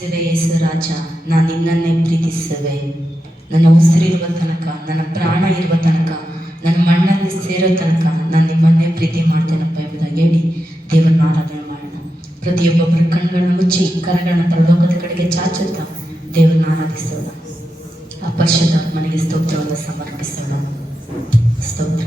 ಪ್ರೀತಿಸುವೆ ಯೇಸು ರಾಜ, ನಾನು ನಿನ್ನನ್ನೇ ಪ್ರೀತಿಸುವೆ. ನನ್ನ ಉಸಿರಿರುವ ತನಕ, ನನ್ನ ಪ್ರಾಣ ಇರುವ ತನಕ, ನನ್ನ ಮಣ್ಣಲ್ಲಿ ಸೇರೋ ತನಕ ನಾನು ನಿಮ್ಮನ್ನೇ ಪ್ರೀತಿ ಮಾಡ್ತೇನಪ್ಪ ಎಂಬುದಾಗಿ ಹೇಳಿ ದೇವರನ್ನ ಆರಾಧನೆ ಮಾಡೋಣ. ಪ್ರತಿಯೊಬ್ಬೊಬ್ಬರ ಕಣ್ಗಳನ್ನ ಮುಚ್ಚಿ ಕರಗಳನ್ನ ಪರಲೋಕದ ಕಡೆಗೆ ಚಾಚುತ್ತಾ ದೇವರನ್ನ ಆರಾಧಿಸೋಣ. ಆ ಪರಿಶುದ್ಧಾತ್ಮನಿಗೆ ಸ್ತೋತ್ರವನ್ನು ಸಮರ್ಪಿಸೋಣ. ಸ್ತೋತ್ರ.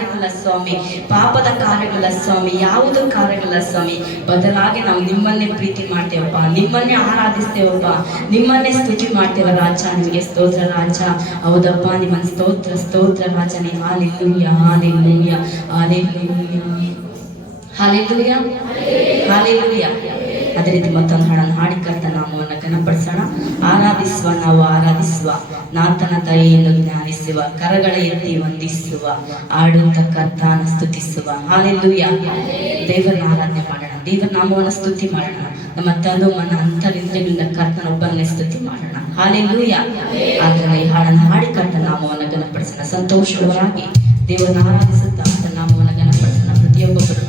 ಕಾರ್ಯಗಳ ಸ್ವಾಮಿ, ಪಾಪದ ಕಾರ್ಯಗಳ ಸ್ವಾಮಿ, ಯಾವುದೋ ಕಾರ್ಯಗಳ ಸ್ವಾಮಿ. ಬದಲಾಗಿ ನಾವು ನಿಮ್ಮನ್ನೇ ಪ್ರೀತಿ ಮಾಡ್ತೇವಪ್ಪ, ನಿಮ್ಮನ್ನೇ ಆರಾಧಿಸ್ತೇವಪ್ಪ, ನಿಮ್ಮನ್ನೇ ಸ್ತುತಿ ಮಾಡ್ತೇವೆ ರಾಜ. ನಿಮಗೆ ಸ್ತೋತ್ರ ರಾಜ. ಹೌದಪ್ಪ, ನಿಮ್ಮನ್ನ ಸ್ತೋತ್ರ ಸ್ತೋತ್ರ ರಾಜನೇ. Hallelujah hallelujah hallelujah hallelujah hallelujah. ಅದೇ ರೀತಿ ಮತ್ತೊಂದು ಹಾಡನ್ನು ಹಾಡಿ ಕರ್ತ ನಾಮವನ್ನು ಘನಪಡಿಸೋಣ. ಆರಾಧಿಸುವ, ನಾವು ಆರಾಧಿಸುವ, ನಾತನ ದಯೆಯನ್ನು ಜ್ಞಾನಿಸುವ, ಕರಗಳ ಎತ್ತಿ ವಂದಿಸುವ, ಆಡುತ್ತ ಕರ್ತನ ಸ್ತುತಿಸುವ. ಹಾಲೆಲೂಯ. ದೇವರನ್ನ ಆರಾಧನೆ ಮಾಡೋಣ, ದೇವರ ನಾಮವನ್ನು ಸ್ತುತಿ ಮಾಡೋಣ. ನಮ್ಮ ತನು ಮನ ಅಂತರಿಂದ್ರಿಗಳಿಂದ ಕರ್ತನೊಬ್ಬರನ್ನೇ ಸ್ತುತಿ ಮಾಡೋಣ. ಹಾಲೆಲೂಯ. ಆದ್ದರಿಂದ ಈ ಹಾಡನ್ನು ಹಾಡಿ ಕರ್ತ ನಾಮವನ್ನು ಘನಪಡಿಸೋಣ. ಸಂತೋಷವಾಗಿ ದೇವರನ್ನ ಆರಾಧಿಸುತ್ತಾ ಕರ್ತನ ನಾಮವನ್ನು ಘನಪಡಿಸೋಣ ಪ್ರತಿಯೊಬ್ಬೊಬ್ಬರು.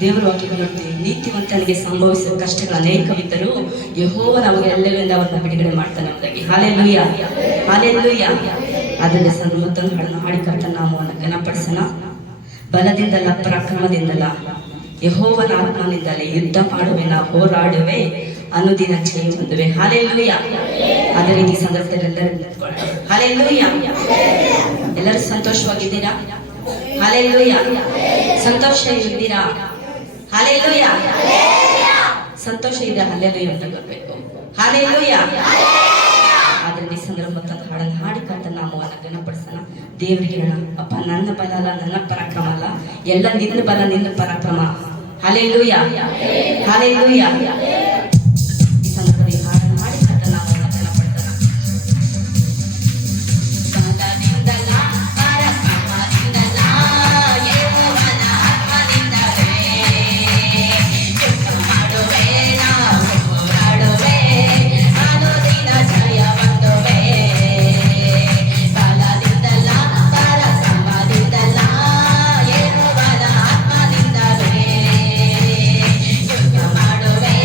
ದೇವರ ವಾಕ್ಯ ನೋಡ್ತೀವಿ, ನೀತಿವಂತನಿಗೆ ಸಂಭವಿಸುವ ಕಷ್ಟಗಳ ಅನೇಕವಿದ್ದರೂ ಯೆಹೋವನು ನಮಗೆ ಎಲ್ಲರಿಂದ ಅವರನ್ನ ಬಿಡುಗಡೆ ಮಾಡ್ತಾನೆ ಎಂಬುದಾಗಿ. Hallelujah, hallelujah. ಅದರಿಂದ ಮತ್ತೊಂದು ಹಾಡನ್ನು ಹಾಡಿ ಕರ್ತನ ನಾಮವನ್ನು ಘನಪಡಿಸೋಣ. ಬಲದಿಂದಲ್ಲ ಪರಾಕ್ರಮದಿಂದಲ್ಲ ಯೆಹೋವನ ಆತ್ಮನಿಂದಲೇ ಯುದ್ಧ ಮಾಡುವೆ, ನಾ ಹೋರಾಡುವೆ, ಅನುದಿನ ಜಯ ಹೊಂದುವೆ. ಹಾಲೆಲೂಯ. ಅದೇ ರೀತಿ ಸಂದರ್ಭದಲ್ಲಿ ಎಲ್ಲರೂ ನಿಂತ್ಕೊಳ್ಳೋಣ. ಹಾಲೆಲೂಯ. ಸಂತೋಷವಾಗಿದ್ದೀರಾ? ಹಲ್ಲೆಲೂಯಾ. ಸಂತೋಷ ಇದ್ದೀರಾ? ಹಲ್ಲೆಲೂಯಾ. ಸಂತೋಷ ಇದೆ, ಹಲ್ಲೆಲೂಯಾ ಅಂತ ಬರಬೇಕು. ಹಲ್ಲೆಲೂಯಾ. ಆದ್ರೆ ಈ ಸಂದರ್ಭ ಮತ್ತೊಂದು ಹಾಡನ್ನು ಹಾಡಿ ಕರ್ತನ ನಾಮವನ್ನು ಘನಪಡಿಸೋಣ. ದೇವರಿಗೆ ಹೇಳೋಣ, ಅಪ್ಪ ನನ್ನ ಬಲ ಅಲ್ಲ, ನನ್ನ ಪರಾಕ್ರಮ ಅಲ್ಲ, ಎಲ್ಲ ನಿನ್ನ ಬಲ, ನಿನ್ನ ಪರಾಕ್ರಮ. ಹಲ್ಲೆಲೂಯಾ. ಹಲ್ಲೆಲೂಯಾ. ಈ ಸಂದರ್ಭದಲ್ಲಿ ಹಾಡನ್ನು ಹಾಡಿ ಕರ್ತನ ನಾಮವನ್ನು ಘನಪಡಿಸೋಣ. ಮಾಡುವೆ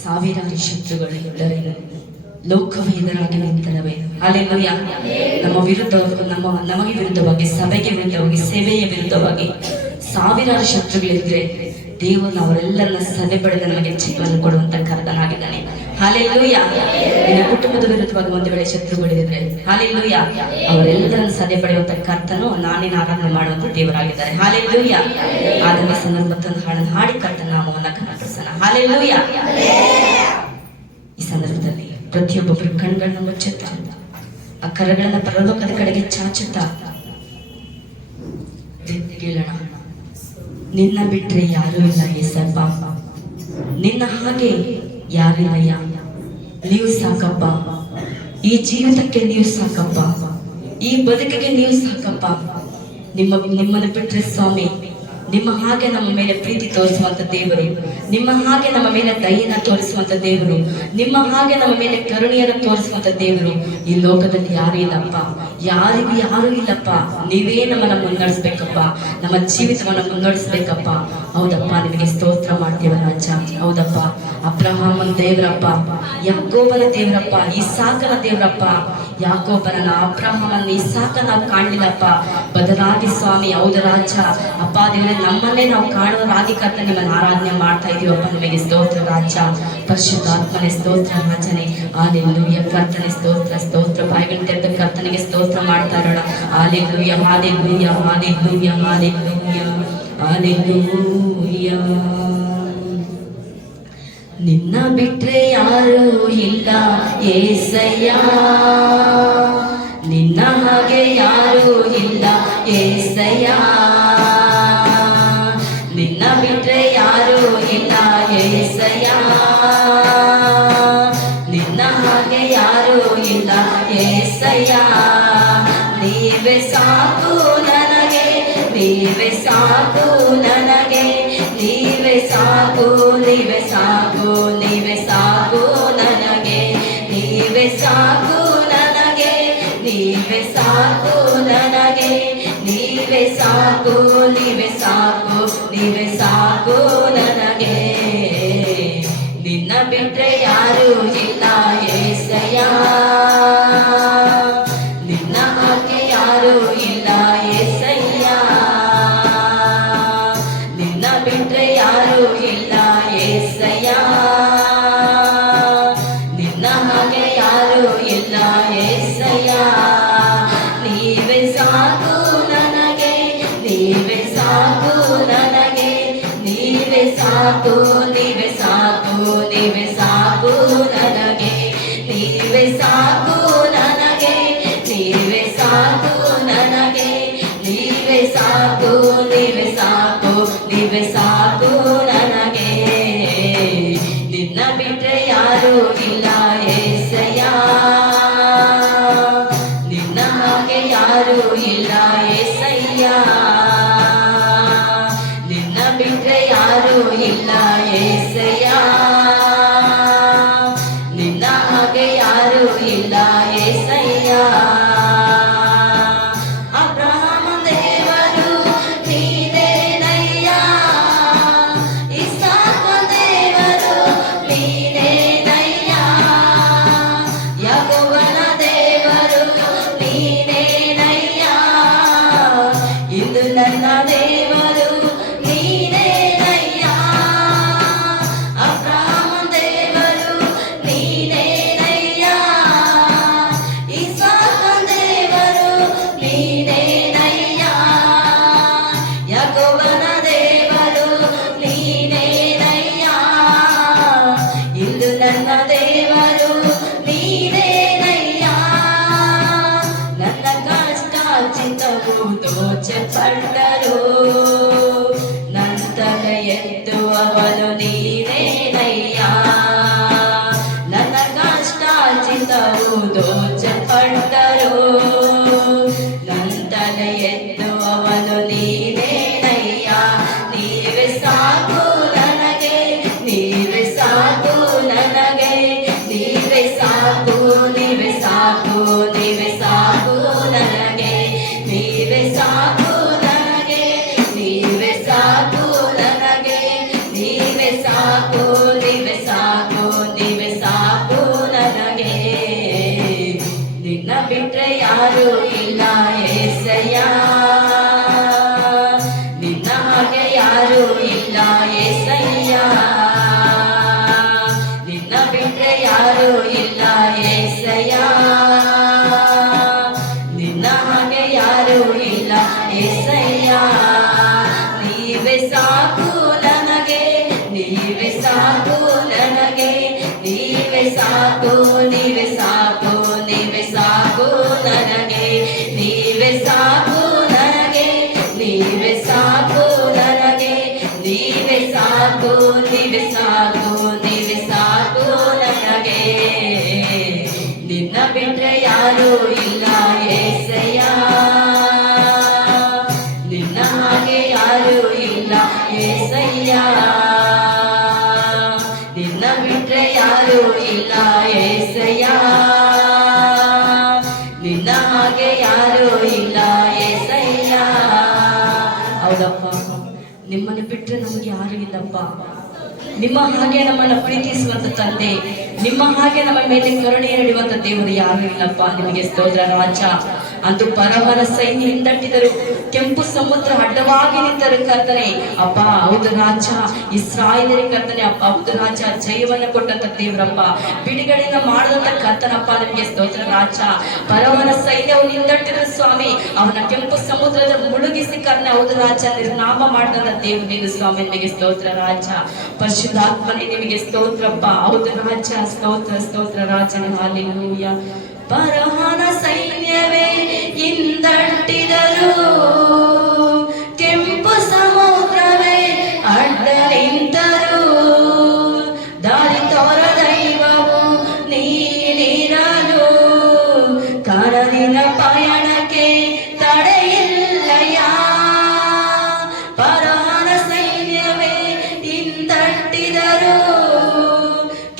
ಸಾವಿರಾರು ಶತ್ರುಗಳು ಎಲ್ಲರೇನು ಲೋಕವೇ ಎದುರಾಗಿ ನಿಂತರವೇ. ಹಾಲೆಲೂಯ. ನಮ್ಮ ವಿರುದ್ಧ, ನಮಗೆ ವಿರುದ್ಧವಾಗಿ, ಸಭೆಗೆ ವಿರುದ್ಧವಾಗಿ, ಸೇವೆಯ ವಿರುದ್ಧವಾಗಿ ಸಾವಿರಾರು ಶತ್ರುಗಳಿದ್ರೆ ದೇವರು ಅವರೆಲ್ಲರನ್ನ ಸದೆ ಪಡೆದ ನಮಗೆ ಜೀವನ ಕೊಡುವಂತ ಕರ್ತನಾಗಿದ್ದಾನೆ. ಹಾಲೆಲೂಯ. ನಿನ್ನ ಕುಟುಂಬದ ವಿರುದ್ಧವಾಗಿ ಒಂದು ವೇಳೆ ಶತ್ರುಗಳಿದ್ರೆ, ಹಾಲೆಲೂಯ, ಅವರೆಲ್ಲರನ್ನ ಸದೆ ಪಡೆಯುವಂತ ಕರ್ತನು ನಾನೇನು ಆರಾಧನೆ ಮಾಡುವಂತ ದೇವರಾಗಿದ್ದಾರೆ. ಹಾಲೆಲೂಯ. ಆದಮ ಸಂದರ್ಭದ ಹಾಡನ್ನು ಹಾಡಿ ಕರ್ತನ ನಾಮವನ್ನ ಕನಪಡಿಸೋಣ. ಹಾಲೆಲೂಯ. ಈ ಸಂದರ್ಭದಲ್ಲಿ ಪ್ರತಿಯೊಬ್ಬೊಬ್ಬರು ಕಣ್ಗಳನ್ನ ಮುಚ್ಚುತ್ತಾ, ಆ ಕರಗಳನ್ನ ಪರಲೋಕದ ಕಡೆಗೆ ಚಾಚುತ್ತಾ ಕೇಳೋಣ. ನಿನ್ನ ಬಿಟ್ರೆ ಯಾರೂ ಇಲ್ಲ ಏಸಪ್ಪ, ನಿನ್ನ ಹಾಗೆ ಯಾರಿಲ್ಲಯ್ಯ. ನೀವು ಸಾಕಪ್ಪ, ಈ ಜೀವಿತಕ್ಕೆ ನೀವು ಸಾಕಪ್ಪ, ಈ ಬದುಕಿಗೆ ನೀವು ಸಾಕಪ್ಪ. ನಿಮ್ಮನ್ನು ಬಿಟ್ರೆ ಸ್ವಾಮಿ, ನಿಮ್ಮ ಹಾಗೆ ನಮ್ಮ ಮೇಲೆ ಪ್ರೀತಿ ತೋರಿಸುವಂತ ದೇವರು, ನಿಮ್ಮ ಹಾಗೆ ನಮ್ಮ ಮೇಲೆ ದಯೆಯನ್ನು ತೋರಿಸುವಂತ ದೇವರು, ನಿಮ್ಮ ಹಾಗೆ ನಮ್ಮ ಮೇಲೆ ಕರುಣೆಯನ್ನು ತೋರಿಸುವಂತ ದೇವರು ಈ ಲೋಕದಲ್ಲಿ ಯಾರು ಇಲ್ಲಪ್ಪ, ಯಾರಿಗೂ ಯಾರು ಇಲ್ಲಪ್ಪ. ನೀವೇ ನಮ್ಮನ್ನ ಮುನ್ನಡೆಸ್ಬೇಕಪ್ಪ, ನಮ್ಮ ಜೀವಿತವನ್ನ ಮುನ್ನಡೆಸ್ಬೇಕಪ್ಪ. ಹೌದಪ್ಪ, ನಿಮಗೆ ಸ್ತೋತ್ರ ಮಾಡ್ತೇವ ರಾಜ. ಹೌದಪ್ಪ, ಅಬ್ರಹಾಮನ ದೇವರಪ್ಪ, ಯಾಕೋಬನ ದೇವರಪ್ಪ, ಇಸಾಕನ ದೇವರಪ್ಪ. ಯಾಕೋಬನ, ಅಬ್ರಹಾಮನ, ಇಸಾಕ ನಾವು ಕಾಣಲಿಲ್ಲಪ್ಪ, ಬದಲಾಗಿ ಸ್ವಾಮಿ. ಹೌದ ರಾಜ. ಅಪ್ಪ ದೇವರೇ, ನಮ್ಮನ್ನೇ ನಾವು ಕಾಣುವ ರಾಧಿಕರ್ತ ನಿಮ್ಮನ್ನು ಆರಾಧನೆ ಮಾಡ್ತಾ ಇದೀವಪ್ಪ. ನಿಮಗೆ ಸ್ತೋತ್ರ ರಾಜ. ಪರಿಶುದ್ಧಾತ್ಮನೆ ಸ್ತೋತ್ರ ರಾಜನೇ. ಹಾಲೆಲೂಯ. ಕರ್ತನೆ ಸ್ತೋತ್ರ, ಸ್ತೋತ್ರ. ಬಾಯಿಗಳನ್ನು ತೆರೆದ ಕರ್ತನಿಗೆ ಸ್ತೋತ್ರ ಮಾಡ್ತಾ ಇರೋಣ. Hallelujah, hallelujah, hallelujah, hallelujah, hallelujah. ನಿನ್ನ ಬಿಟ್ರೆ ಯಾರೂ ಇಲ್ಲ ಏಸಯ್ಯ, ನಿನ್ನ ಹಾಗೆ ಯಾರೂ ಇಲ್ಲ ಏಸಯ್ಯ. ನಿನ್ನ ಬಿಟ್ರೆ ಯಾರೂ ಇಲ್ಲ ಏಸಯ್ಯ, ನಿನ್ನ ಹಾಗೆ ಯಾರೂ ಇಲ್ಲ ಏಸಯ್ಯ. ನೀವೇ ಸಾಕು ನನಗೆ, ನೀವೇ ಸಾಕು ನನಗೆ, ನೀವೇ ಸಾಕು, ನೀವೇ ಸಾಕು, ನೀವೇ ಸಾಕು ನನಗೆ, ನೀವೇ ಸಾಕು ನನಗೆ, ನೀವೇ ಸಾಕು ನನಗೆ, ನೀವೇ ಸಾಕು, ನೀವೇ ಸಾಕು, ನೀವೇ ಸಾಕು ನನಗೆ. ನಿನ್ನ ಬಿಟ್ರೆ ಯಾರೂ ಇಲ್ಲ ಏಸಯ್ಯ, ನಿನ್ನ ಹಾಗೆ ಯಾರೂ ಇಲ್ಲ ಏಸಯ್ಯ. ನಿನ್ನ ಬಿಟ್ರೆ ಯಾರೂ ಇಲ್ಲ ಏಸಯ್ಯ, ನಿನ್ನ ಹಾಗೆ ಯಾರೂ ಇಲ್ಲ ಏಸಯ್ಯ. ನೀವೇ ಸಾಕು ನನಗೆ, ನೀವೇ ಸಾಕು ನನಗೆ, ನೀವೇ ಸಾಕು, ನೀವೇ ಸಾಕು, ನೀವೇ ಸಾಕು ನನಗೆ, ನೀವೇ ಸಾಕು ನನಗೆ, ನೀವೇ ಸಾಕು ನನಗೆ, ನೀವೇ ಸಾಕು, ನೀವೇ ಸಾಕು, ನೀವೇ ಸಾಕು ನನಗೆ. ನಿನ್ನ ಬಿಟ್ರೆ ಯಾರೂ ಇಲ್ಲ ಏಸಯ್ಯ, ನಿನ್ನ ಹಾಗೆ ಯಾರೂ ಇಲ್ಲ ಏಸಯ್ಯ. ನಿನ್ನ ಬಿಟ್ರೆ ಯಾರೂ ಇಲ್ಲ ಏಸಯ್ಯ, ನಿನ್ನ ಹಾಗೆ ಯಾರೂ ಇಲ್ಲ ಏಸಯ್ಯ. ಅಬ್ರಹಾಮ ದೇವರು ನೀನೇನಯ್ಯ, ಇಸಾಕ ದೇವರು ನೀನೇನಯ್ಯ, ಯಾಕೋಬನ ದೇವರು ನೀನೇನಯ್ಯ. ಇಂದು ನನ್ನ ದೇವರು ನೀನೇನಯ್ಯ, ಅಬ್ರಹಾಮ ದೇವರು ನೀನೇನಯ್ಯ, ಇಸಾಕ ದೇವರು ನೀನೇನಯ್ಯ, ಯಾಕೋಬನ ದೇವರು ನೀನೇನಯ್ಯ. ಇಂದು ನನ್ನ ದೇವರು ನೀನೇನಯ್ಯ. ನನ್ನ ಕಷ್ಟ ಚಿತ್ತವು ದೋಚಲ್ಪಟ್ಟರು, ನಂತರ ಎತ್ತುವವನು ನೀನೇನಯ್ಯ. ನನ್ನ ಕಷ್ಟ ಚಿತ್ತವು ದೋಚಲ್ಪಟ್ಟರು, ನಂತರ ಎತ್ತುವವನು ನೀನೇನಯ್ಯ. ನೀವೇ ಸಾಕು ನನಗೆ, ನೀವೇ ಸಾಕು ನನಗೆ, ನೀವೇ ಸಾಕು, ನೀವೇ ಸಾಕು, ನೀವೇ ಸಾಕು ನನಗೆ, ನೀವೇ ಸಾಕು ನನಗೆ, ನೀವೇ ಸಾಕು ನನಗೆ, ನೀವೇ ಸಾಕು, ನೀವೇ ಸಾಕು, ಸಾಕು ನೀವೇ ಸಾಕು ನೀವೇ ಸಾಕು ನನಗೆ ನೀವೇ ಸಾಕು ನನಗೆ ನೀವೇ ಸಾಕು ನನಗೆ ನೀವೇ ಸಾಕು ನೀವೇ ಸಾಕು ನೀವೇ ಸಾಕು ನನಗೆ ನಿನ್ನ ಬಿಟ್ರೆ ಯಾರು ಇಲ್ಲ ಏಸಯ್ಯ ನಿನ್ನ ಹಾಗೆ ಯಾರು ಇಲ್ಲ ಏಸಯ್ಯ ನಿನ್ನ ಬಿಟ್ರೆ ಯಾರು ಇಲ್ಲ ಏಸಯ್ಯ ನಿನ್ನ ಹಾಗೆ ಯಾರು ಇಲ್ಲ ಏಸಯ್ಯ. ಹೌದಪ್ಪ, ನಿಮ್ಮನ್ನು ಬಿಟ್ರೆ ನಮಗೆ ಯಾರು ಇಲ್ಲಪ್ಪ. ನಿಮ್ಮ ಹಾಗೆ ನಮ್ಮನ್ನು ಪ್ರೀತಿಸುವಂತ ತಂದೆ, ನಿಮ್ಮ ಹಾಗೆ ನಮ್ಮ ಮೇಲೆ ಕರುಣೆ ನೀಡುವಂತ ದೇವರು ಯಾರು ಇಲ್ಲಪ್ಪ. ನಿಮಗೆ ಸ್ತೋತ್ರ ರಾಜ. ಅಂದು ಪರವನ ಸೈನ್ಯ ಹಿಂದಟ್ಟಿದರು, ಕೆಂಪು ಸಮುದ್ರ ಅಡ್ಡವಾಗಿ ನಿಂತರು ಕರ್ತನೆ. ಅಪ್ಪ ಹೌದು ರಾಜ, ಇಸ್ರಾಯೇಲರಿಗೆ ಕರ್ತನೆ ಅಪ್ಪ ಹೌದು ರಾಜ, ಜಯವನ್ನ ಕೊಟ್ಟಂತ ದೇವರಪ್ಪ, ಬಿಡುಗಡೆಯನ್ನ ಮಾಡದಂತ ಕರ್ತನಪ್ಪ. ನಿಮಗೆ ಸ್ತೋತ್ರ ರಾಜ. ಪರವನ ಸೈನ್ಯವು ಹಿಂದಟ್ಟಿದರು ಸ್ವಾಮಿ, ಅವನ ಕೆಂಪು ಸಮುದ್ರದ ಮುಳುಗಿಸಿ ಕರ್ನೆ ಹೌದು ರಾಜ ನಿರ್ನಾಮ ಮಾಡಿದಂತ ದೇವರು ನೀನು ಸ್ವಾಮಿ. ನಿಮಗೆ ಸ್ತೋತ್ರ ರಾಜ. ಪರಿಶುದ್ಧಾತ್ಮನೇ ನಿಮಗೆ ಸ್ತೋತ್ರಪ್ಪ. ಹೌದು ರಾಜ, ಸ್ತೋತ್ರ ಸ್ತೋತ್ರ ರಾಜನೇ. ಹಾಲೆಲೂಯ. ಪರವನ ಸೈನ್ಯವೇ ಹಿಂದಟ್ಟಿದರು, ಕೆಂಪು ಸಮುದ್ರವೇ ಅಡ್ಡ ನಿಂತರು, ದಾರಿ ತೋರ ದೈವವು ನೀನಿರಲು, ಕರನಿನ ಪಯಣಕ್ಕೆ ತಡೆಯಿಲ್ಲಯ್ಯ. ಪರವನ ಸೈನ್ಯವೇ ಹಿಂದಟ್ಟಿದರು,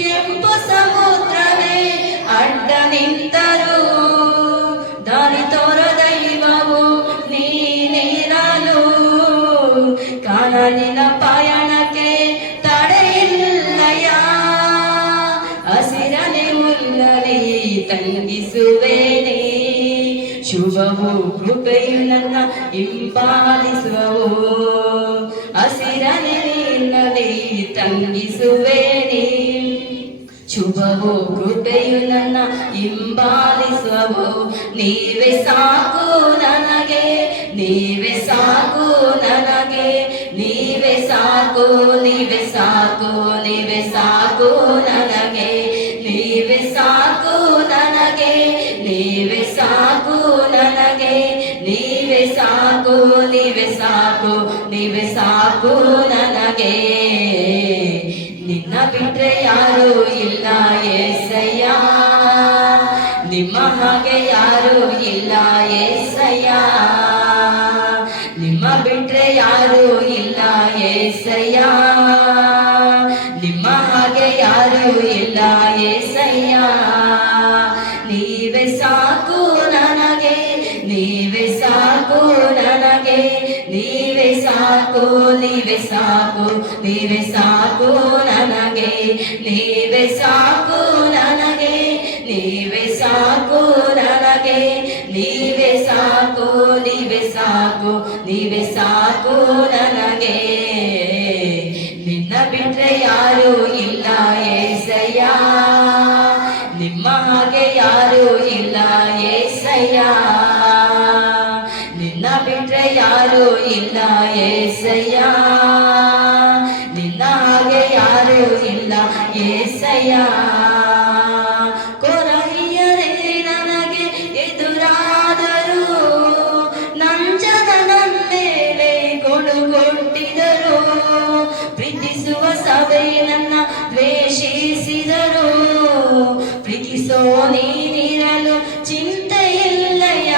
ಕೆಂಪು ಸಮುದ್ರವೇ ಅಡ್ಡ ನಿಂತರು, ದಾರಿ ತೋರ ದೈವವು ನೀನಿರಲು, ಕಾನನಿನ ಪಯಣಕ್ಕೆ ತಡೆಯಿಲ್ಲಯ್ಯ. ಹಸಿರನೆ ಉಲ್ಲಲಿ ತಂಗಿಸುವೇನೆ, ಶುಭವು ಕೃಪೆಯು ನನ್ನ ಹಿಂಬಾಲಿಸುವವು. ಹಸಿರನೆ ನಿಲ್ಲಲಿ ತಂಗಿಸುವೇನೆ, ಶುಭವು ಕೃಪೆಯು ನನ್ನ ಹಿಂಬಾಲಿಸುವವು. ನೀವೇ ಸಾಕು ನನಗೆ ನೀವೇ ಸಾಕು ನನಗೆ ನೀವೇ ಸಾಕು ನೀವೇ ಸಾಕು ನೀವೇ ಸಾಕು ನನಗೆ ನೀವೇ ಸಾಕು ನನಗೆ ನೀವೇ ಸಾಕು ನನಗೆ ನೀವೇ ಸಾಕು ನೀವೇ ಸಾಕು ನೀವೇ ಸಾಕು ನನಗೆ. ನಿನ್ನ ಬಿಟ್ರೆ ಯಾರು ಇಲ್ಲ ಏಸಯ್ಯ, ನಿಮ್ಮ ಹಾಗೆ ಯಾರು ಇಲ್ಲ ಏಸಯ್ಯ, ನಿಮ್ಮ ಬಿಟ್ರೆ ಯಾರು ಇಲ್ಲ ಏಸಯ್ಯ, ನಿಮ್ಮ ಹಾಗೆ ಯಾರು ಇಲ್ಲ ಏಸಯ್ಯ. ನೀವೇ ಸಾಕು ನನಗೆ ನೀವೇ ಸಾಕು ನನಗೆ ನೀವೇ ಸಾಕು ನೀವೇ ಸಾಕು ನೀವೇ ಸಾಕು ನನಗೆ ನೀವೇ ಸಾಕು ನನಗೆ ನೀವೇ ಸಾಕು ನನಗೆ ನೀವೇ ಸಾಕು ನೀವೇ ಸಾಕು ನೀವೇ ಸಾಕು ನನಗೆ. ನಿನ್ನ ಬಿಟ್ರೆ ಯಾರು ಇಲ್ಲ ಏಸಯ್ಯ, ನಿಮ್ಮ ಹಾಗೆ ಯಾರು ಇಲ್ಲ ಏಸಯ್ಯ, ನಿನ್ನ ಬಿಟ್ರೆ ಯಾರು ಇಲ್ಲ ಏಸಯ್ಯ, ನಿನ್ನ ಹಾಗೆ ಯಾರು ಇಲ್ಲ ಏಸಯ್ಯ. ಕೊರಹಿಯರೇ ನನಗೆ ಎದುರಾದರು, ನಂಜನ ನನ್ನೇಲೆ ಕೊಡುಗೊಟ್ಟಿದರು, ಪ್ರೀತಿಸುವ ಸಭೆ ನನ್ನ ದ್ವೇಷಿಸಿದರು, ಪ್ರೀತಿಸೋ ನೀನಿರಲು ಚಿಂತೆ ಇಲ್ಲಯ್ಯ.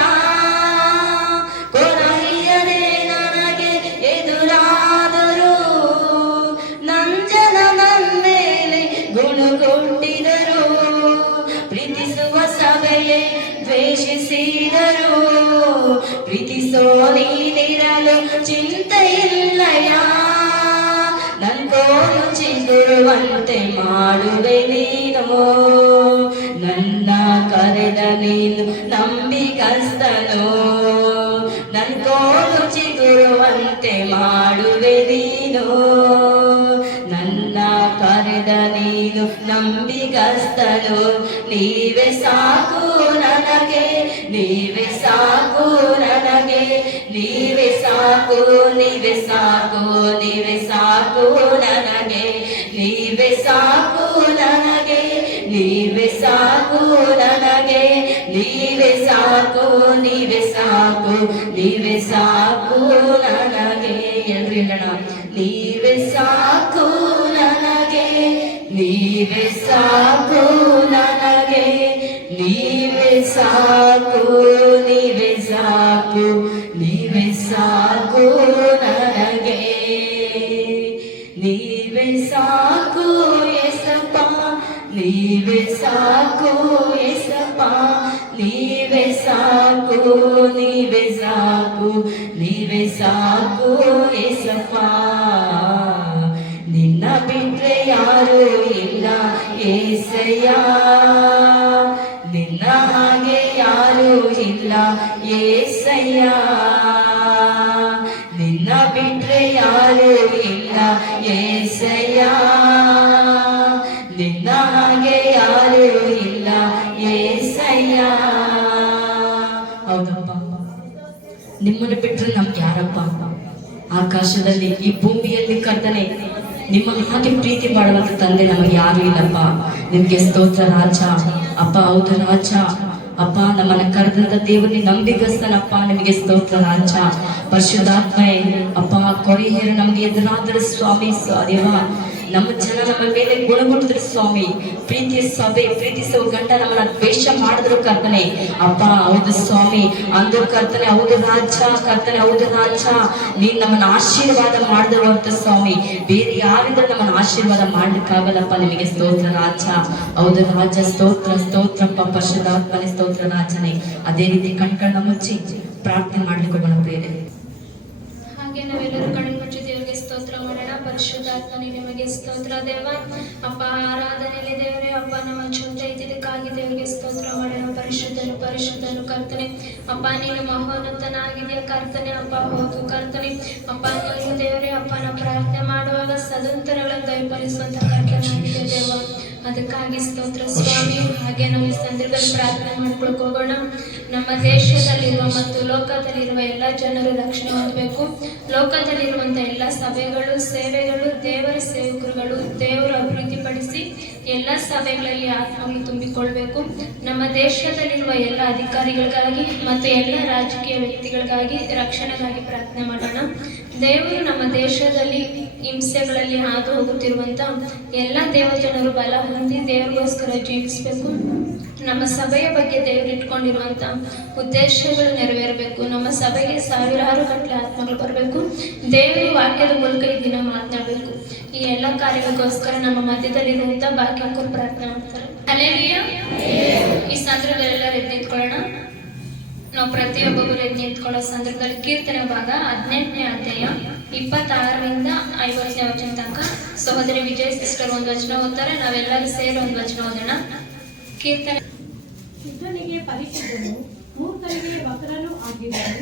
ಕೊರಹಿಯರೇ ನನಗೆ ಎದುರಾದರು, ನಂಜನ ನನ್ಮೇಲೆ ಗುಣಗೊಟ್ಟಿದರು, ಪ್ರೀತಿಸುವ ಸಭೆಯೇ ದ್ವೇಷಿಸಿದರು, ಪ್ರೀತಿಸೋ ನೀನಿರಲು ಚಿಂತೆ ಇಲ್ಲಯ್ಯ. ನನ್ಗೋರು ಚಿಗುರುವಂತೆ ಮಾಡುವೆ ನೀನು, ನನ್ನ ಕರೆದ ನೀನು ನಂಬಿಗಸ್ತನು, ನನ್ಗೋರು ಚಿಗುರುವಂತೆ ಮಾಡುವೆ ನೀನು, ನನ್ನ ಕರೆದ ನೀನು ನಂಬಿಗಸ್ತನು. ನೀವೇ ಸಾಕು ನನಗೆ ನೀವೇ ಸಾಕು ನನಗೆ ನೀವೇ ಸಾಕು ನೀವೇ ಸಾಕು ನೀವೇ ಸಾಕು ನನಗೆ ನೀವೇ ಸಾಕು ನನಗೆ ನೀವೇ ಸಾಕು ನನಗೆ, ನೀವೇ ಸಾಕು, ನೀವೇ ಸಾಕು, ನೀವೇ ಸಾಕು ನನಗೆ. ಎಲ್ರು ಹೇಳೋಣ, ನೀವೇ ಸಾಕು ನನಗೆ, ನೀವೇ ಸಾಕು ನನಗೆ, ನೀವೇ ಸಾಕು, ನೀವೇ ಸಾಕು, ನೀವೇ ಸಾಕು ನನಗೆ. ನೀವೇ ಸಾಕು ಏಸಪ್ಪ, ನೀವೇ ಸಾಕು ಏಸಪ್ಪ, ನೀವೇ ಸಾಕು, ನೀವೇ ಸಾಕು, ನೀವೇ ಸಾಕು ಏಸಪ್ಪ. ನಿನ್ನ ಬಿಟ್ರೆ ಯಾರು ಇಲ್ಲ ಏಸಯ್ಯ, ನಿನ್ನ ಹಾಗೆ ಯಾರು ಇಲ್ಲ ಏಸಯ್ಯ, ನಿನ್ನ ಬಿಟ್ರೆ ಯಾರು ಇಲ್ಲ ಏಸಯ್ಯ, ನಿನ್ನ ಹಾಗೆ ಯಾರು ಇಲ್ಲ ಏಸಯ್ಯ. ಹೌದಪ್ಪ, ನಿಮ್ಮನ್ನು ಬಿಟ್ರೆ ನಮ್ಗೆ ಯಾರಪ್ಪ? ಆಕಾಶದಲ್ಲಿ ಈ ಭೂಮಿಯಲ್ಲಿ ಕರ್ತನೆ ನಿಮ್ಮ ಹಾಗೆ ಪ್ರೀತಿ ಮಾಡುವಂತ ತಂದೆ ನಮಗೆ ಯಾರು ಇಲ್ಲಪ್ಪ. ನಿಮ್ಗೆ ಸ್ತೋತ್ರ ರಾಜ. ಅಪ್ಪ ಹೌದು ರಾಜ. ಅಪ್ಪ ನಮ್ಮನ್ನ ಕರೆದಂತ ದೇವರಿಗೆ ನಂಬಿಗಸ್ತನಪ್ಪ, ನಿಮಗೆ ಸ್ತೋತ್ರ ರಾಜ. ಪರಿಶುದ್ಧಾತ್ಮೆ ಅಪ್ಪ ಕೊರಿಯರು ನಮ್ಗೆ ಎದುರಾದರೆ ಸ್ವಾಮಿ ದೇವ, ನಮ್ಮ ಜನ ನಮ್ಮ ಮೇಲೆ ಗುಣಗುಟ್ಟಿದ್ರು ಸ್ವಾಮಿ. ಪ್ರೀತಿಯ ಸಭೆ, ಪ್ರೀತಿಸುವ ಗಂಡ ನಮ್ಮನ್ನ ದ್ವೇಷ ಮಾಡಿದ್ರು ಕರ್ತನೆ. ಅಪ್ಪ ಹೌದು ಸ್ವಾಮಿ, ಅಂದು ಕರ್ತನೆ ಹೌದು ರಾಜ, ಕರ್ತನೆ ಹೌದು ರಾಜ. ನೀನ್ ನಮ್ಮನ್ನ ಆಶೀರ್ವಾದ ಮಾಡಿದಿರುವಂತ ಸ್ವಾಮಿ, ಬೇರೆ ಯಾರಿದ್ರೆ ನಮ್ಮನ್ನ ಆಶೀರ್ವಾದ ಮಾಡ್ಲಿಕ್ಕಾಗಲ್ಲಪ್ಪ. ನಿಮಗೆ ಸ್ತೋತ್ರ ರಾಜ. ಹೌದು ರಾಜ, ಸ್ತೋತ್ರ ಸ್ತೋತ್ರಪ್ಪ ಪರಿಶುದ್ಧಾತ್ಮನೆ, ಸ್ತೋತ್ರ ರಾಜನೇ. ಅದೇ ರೀತಿ ಕಣ್ಕಣ್ಣ ಮುಚ್ಚಿ ಪ್ರಾರ್ಥನೆ ಮಾಡ್ಲಿಕ್ಕೆ ಹೋಗೋಣ ಪ್ರೇರೆ. ಹಾಗೆ ನಾವೆಲ್ಲರೂ ಕಣ್ಣು ಮುಚ್ಚಿ ದೇವರಿಗೆ ಸ್ತೋತ್ರ ಮಾಡೋಣ. ಪರಿಶುದ್ಧಾತ್ಮನೇ ನಿಮಗೆ ಸ್ತೋತ್ರ ದೇವ. ಅಪ್ಪ ಆರಾಧನೆಯಲ್ಲಿ ದೇವರೇ, ಅಪ್ಪ ನಮ್ಮ ಜೊತೆ ಇದ್ದಿದ್ದಕ್ಕಾಗಿ ದೇವರಿಗೆ ಸ್ತೋತ್ರ ಮಾಡೋಣ. ಪರಿಶುದ್ಧನು ಪರಿಶುದ್ಧನು ಕರ್ತನೆ. ಅಪ್ಪ ನೀನು ಮಹೋನ್ನತನಾಗಿದೆಯ ಕರ್ತನೆ. ಅಪ್ಪ ಹೌದು ಕರ್ತನೆ. ಅಪ್ಪ ನೀನು ದೇವರೇ, ಅಪ್ಪ ನಾವು ಪ್ರಾರ್ಥನೆ ಮಾಡುವಾಗ ಸದಂತರಗಳನ್ನು ದಯಪಾಲಿಸುವಂತ ಕರ್ತನಾಗಿದೆ ದೇವ. ಅದಕ್ಕಾಗಿ ಸ್ತೋತ್ರ ಸ್ವಾಮಿ. ಹಾಗೆ ನಾವು ಈ ಸಂದರ್ಭದಲ್ಲಿ ಪ್ರಾರ್ಥನೆ ಮಾಡ್ಕೊಳಕ್ ಹೋಗೋಣ. ನಮ್ಮ ದೇಶದಲ್ಲಿರುವ ಮತ್ತು ಲೋಕದಲ್ಲಿರುವ ಎಲ್ಲ ಜನರು ರಕ್ಷಣೆ ಹೊಂದಬೇಕು. ಲೋಕದಲ್ಲಿರುವಂಥ ಎಲ್ಲ ಸಭೆಗಳು, ಸೇವೆಗಳು, ದೇವರ ಸೇವಕರುಗಳು ದೇವರು ಅಭಿವೃದ್ಧಿಪಡಿಸಿ ಎಲ್ಲ ಸಭೆಗಳಲ್ಲಿ ಆತ್ಮಗಳು ತುಂಬಿಕೊಳ್ಬೇಕು. ನಮ್ಮ ದೇಶದಲ್ಲಿರುವ ಎಲ್ಲ ಅಧಿಕಾರಿಗಳಿಗಾಗಿ ಮತ್ತು ಎಲ್ಲ ರಾಜಕೀಯ ವ್ಯಕ್ತಿಗಳಿಗಾಗಿ ರಕ್ಷಣೆಗಾಗಿ ಪ್ರಾರ್ಥನೆ ಮಾಡೋಣ. ದೇವರು ನಮ್ಮ ದೇಶದಲ್ಲಿ ಹಿಂಸೆಗಳಲ್ಲಿ ಹಾದು ಹೋಗುತ್ತಿರುವಂಥ ಎಲ್ಲ ದೇವಜನರು ಬಲ ಹೊಂದಿ ದೇವರಿಗೋಸ್ಕರ ಜೀವಿಸಬೇಕು. ನಮ್ಮ ಸಭೆಯ ಬಗ್ಗೆ ದೇವರು ಇಟ್ಕೊಂಡಿರುವಂಥ ಉದ್ದೇಶಗಳು ನೆರವೇರಬೇಕು. ನಮ್ಮ ಸಭೆಗೆ ಸಾವಿರಾರು ಗಟ್ಟಲೆ ಆತ್ಮಗಳು ಬರಬೇಕು. ದೇವರು ವಾಕ್ಯದ ಮೂಲಕ ಈ ದಿನ ಮಾತನಾಡಬೇಕು. ಈ ಎಲ್ಲ ಕಾರ್ಯಗಳಿಗೋಸ್ಕರ ನಮ್ಮ ಮಧ್ಯದಲ್ಲಿರುವಂಥ ಭಾಗ್ಯಕ್ಕೂ ಪ್ರಾರ್ಥನೆ ಮಾಡ್ತಾರೆ. ಹಲ್ಲೆಲೂಯಾ. ಈ ಸಂದರ್ಭದಲ್ಲೆಲ್ಲರೂ ಎದ್ದು ನಿಂತ್ಕೊಳ್ಳೋಣ. ನಾವು ಪ್ರತಿಯೊಬ್ಬರು ಎದ್ದು ನಿಂತ್ಕೊಳ್ಳೋ ಸಂದರ್ಭದಲ್ಲಿ ಕೀರ್ತನೆ ಭಾಗ 18ನೇ ಅಧ್ಯಾಯ 26ರಿಂದ 50ನೇ ವಚನ ತನಕ ಸಹೋದರಿ ವಿಜಯ ಸಿಸ್ಟರ್ ಒಂದು ವಚನ ಓದ್ತಾರೆ. ನಾವೆಲ್ಲರೂ ಸೇರಿ ಒಂದು ವಚನ ಓದೋಣ. ಕೀರ್ತನೆ. ಶುದ್ಧನಿಗೆ ಪರಿಶುದ್ಧನು, ಮೂರ್ಖನಿಗೆ ವಕ್ರನೂ ಆಗಿರುವನು.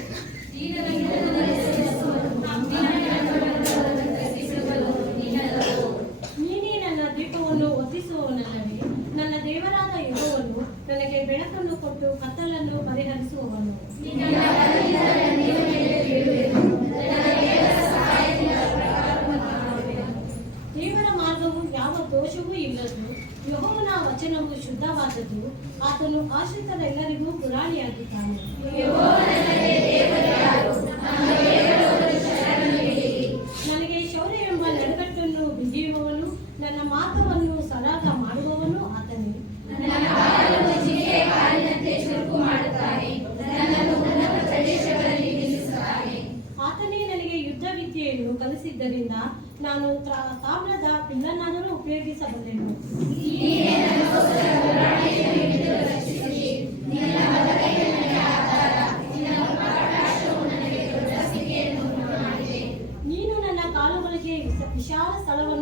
ನೀನೇ ನನ್ನ ದೀಪವನ್ನು ಹೊತ್ತಿಸುವವನಲ್ಲವೇ? ನನ್ನ ದೇವರಾದ ಯೆಹೋವನು ನನಗೆ ಬೆಳಕನ್ನು ಕೊಟ್ಟು ಕತ್ತಲನ್ನು ಪರಿಹರಿಸುವವನು. ದೇವರ ಮಾರ್ಗವು ಯಾವ ದೋಷವೂ ಇಲ್ಲದು. ಯೆಹೋವನ ವಚನವು ಶುದ್ಧವಾದದ್ದು. ಆತನು ಆಶ್ರಿತರೆಲ್ಲರಿಗೂ ಗುರಾಣಿಯಾಗಿದ್ದಾನೆ. ನನಗೆ ಶೌರ್ಯವೆಂಬ ನಡುಗಟ್ಟನ್ನು ಬಿಗಿಯುವವನು, ನನ್ನ ಮಾರ್ಗವನ್ನು ಸರಾಗ ಮಾಡುವವನು ಆತನೇ. ಆತನೇ ನನಗೆ ಯುದ್ಧ ವಿದ್ಯೆಯನ್ನು ಕಲಿಸಿದ್ದರಿಂದ ನಾನು ತಾಮ್ರದ ಪಿಲ್ಲನ್ನಾದರೂ ಉಪಯೋಗಿಸಬಲ್ಲೆನು. ನೀನು ನನ್ನ ಕಾಲುಗಳಿಗೆ ವಿಶಾಲ ಸ್ಥಳವನ್ನು